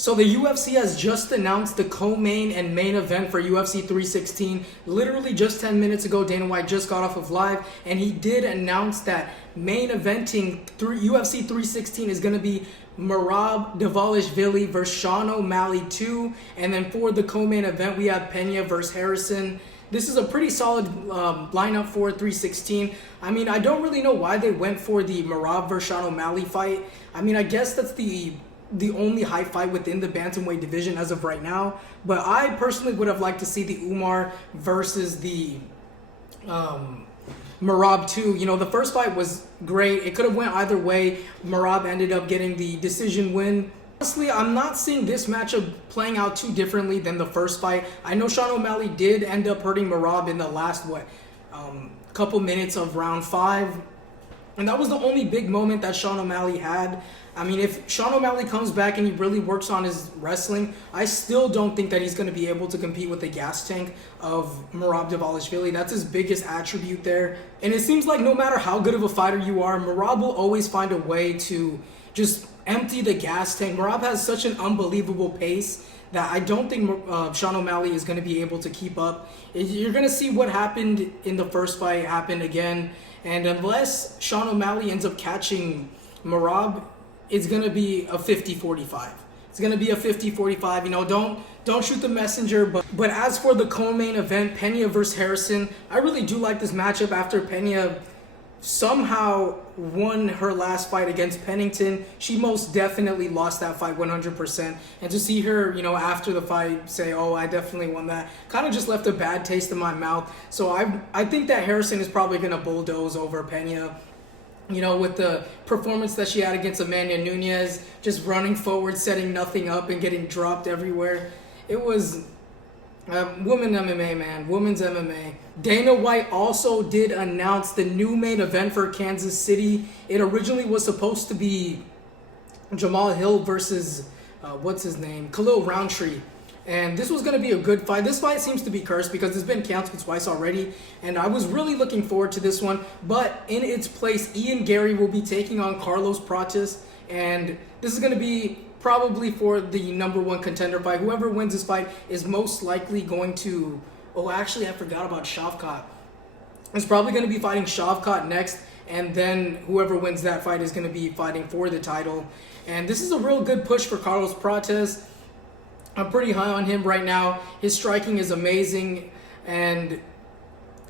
So the UFC has just announced the co-main and main event for UFC 316. Literally just 10 minutes ago, Dana White just got off of live, and he did announce that main eventing through UFC 316 is going to be Merab Dvalishvili versus Sean O'Malley 2. And then for the co-main event, we have Pena versus Harrison. This is a pretty solid lineup for 316. I mean, I don't really know why they went for the Merab versus Sean O'Malley fight. I mean, I guess that's the only high fight within the bantamweight division as of right now. But I personally would have liked to see the Umar versus the Merab 2. You know, the first fight was great. It could have went either way. Merab ended up getting the decision win. Honestly, I'm not seeing this matchup playing out too differently than the first fight. I know Sean O'Malley did end up hurting Merab in the last, couple minutes of round 5. And that was the only big moment that Sean O'Malley had. I mean, if Sean O'Malley comes back and he really works on his wrestling, I still don't think that he's going to be able to compete with the gas tank of Merab Dvalishvili. That's his biggest attribute there. And it seems like no matter how good of a fighter you are, Merab will always find a way to just empty the gas tank. Merab has such an unbelievable pace that I don't think Sean O'Malley is going to be able to keep up. You're going to see what happened in the first fight happen again. And unless Sean O'Malley ends up catching Merab, it's going to be a 50-45. It's going to be a 50-45. You know, don't shoot the messenger. But as for the co-main event, Pena versus Harrison, I really do like this matchup after Pena somehow won her last fight against Pennington. She most definitely lost that fight 100%. And to see her, you know, after the fight say, oh, I definitely won that, kind of just left a bad taste in my mouth. So I think that Harrison is probably going to bulldoze over Pena. You know, with the performance that she had against Amanda Nunes, just running forward, setting nothing up, and getting dropped everywhere. It was women MMA, man. Women's MMA. Dana White also did announce the new main event for Kansas City. It originally was supposed to be Jamal Hill versus, Khalil Roundtree. And this was going to be a good fight. This fight seems to be cursed because it's been canceled twice already. And I was really looking forward to this one. But in its place, Garry will be taking on Carlos Prates. And this is going to be probably for the #1 contender fight. Whoever wins this fight is most likely going to... Oh, actually, I forgot about Shavkat. It's probably going to be fighting Shavkat next. And then whoever wins that fight is going to be fighting for the title. And this is a real good push for Carlos Prates. I'm pretty high on him right now. His striking is amazing. And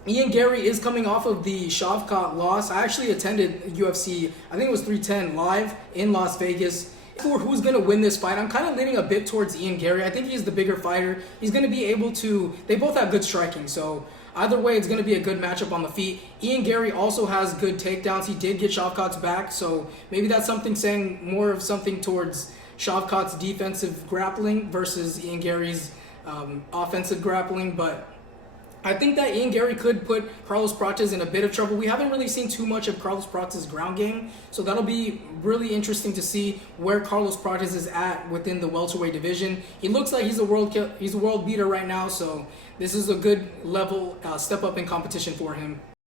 Garry is coming off of the Shavkat loss. I actually attended UFC, I think it was 310 live in Las Vegas. For who's going to win this fight, I'm kind of leaning a bit towards Garry. I think he's the bigger fighter. He's going to be able to... They both have good striking, so either way, it's going to be a good matchup on the feet. Garry also has good takedowns. He did get Shavkat's back, so maybe that's something saying more of something towards Shavkat's defensive grappling versus Garry's offensive grappling. But I think that Garry could put Carlos Prates in a bit of trouble. We haven't really seen too much of Carlos Prates' ground game, so that'll be really interesting to see where Carlos Prates is at within the welterweight division. He looks like he's a world beater right now, so this is a good level step up in competition for him.